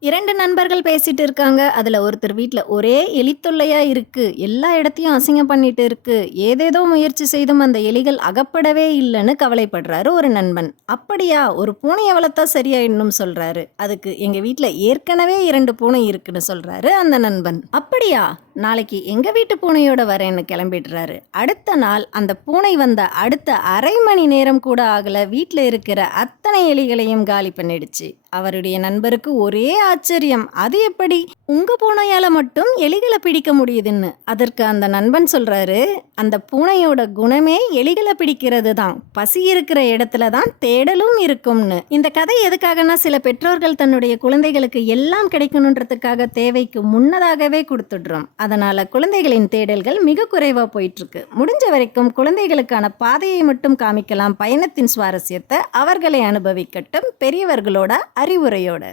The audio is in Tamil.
இரண்டு நண்பர்கள் பேசிட்டு இருக்காங்க. அதில் ஒருத்தர் வீட்டில் ஒரே எலித்தொல்லையா இருக்கு. எல்லா இடத்தையும் அசிங்கம் பண்ணிட்டு இருக்கு. ஏதேதோ முயற்சி செய்தும் அந்த எலிகள் அகப்படவே இல்லைன்னு கவலைப்படுறாரு ஒரு நண்பன். அப்படியா ஒரு பூனையை வளர்த்தா சரியாயிடணும் சொல்றாரு. அதுக்கு எங்க வீட்டில் ஏற்கனவே இரண்டு பூனை இருக்குன்னு சொல்றாரு அந்த நண்பன். அப்படியா நாளைக்கு எங்கள் வீட்டு பூனையோட வரேன்னு கிளம்பிடுறாரு. அடுத்த நாள் அந்த பூனை வந்த அடுத்த அரை மணி நேரம் கூட ஆகலை வீட்டில் இருக்கிற அத்தனை எலிகளையும் காலி பண்ணிடுச்சு. அவருடைய நண்பருக்கு ஒரே ஆச்சரியம். அது எப்படி உங்க பூனையால மட்டும் எலிகளை பிடிக்க முடியுதுன்னு. அதற்கு அந்த நண்பன் சொல்றாரு அந்த பூனையோட குணமே எலிகளை பிடிக்கிறது தான். பசி இருக்கிற இடத்துல தான் தேடலும் இருக்கும்னு. இந்த கதை எதுக்காகனா சில பெற்றோர்கள் தன்னுடைய குழந்தைகளுக்கு எல்லாம் கிடைக்கணுன்றதுக்காக தேவைக்கு முன்னதாகவே கொடுத்துடுறோம். அதனால குழந்தைகளின் தேடல்கள் மிக குறைவா போயிட்டு இருக்கு. முடிஞ்ச வரைக்கும் குழந்தைகளுக்கான பாதையை மட்டும் காமிக்கலாம் பயணத்தின் சுவாரஸ்யத்தை அவர்களை அனுபவிக்கட்டும் பெரியவர்களோட அறிவுரையோட.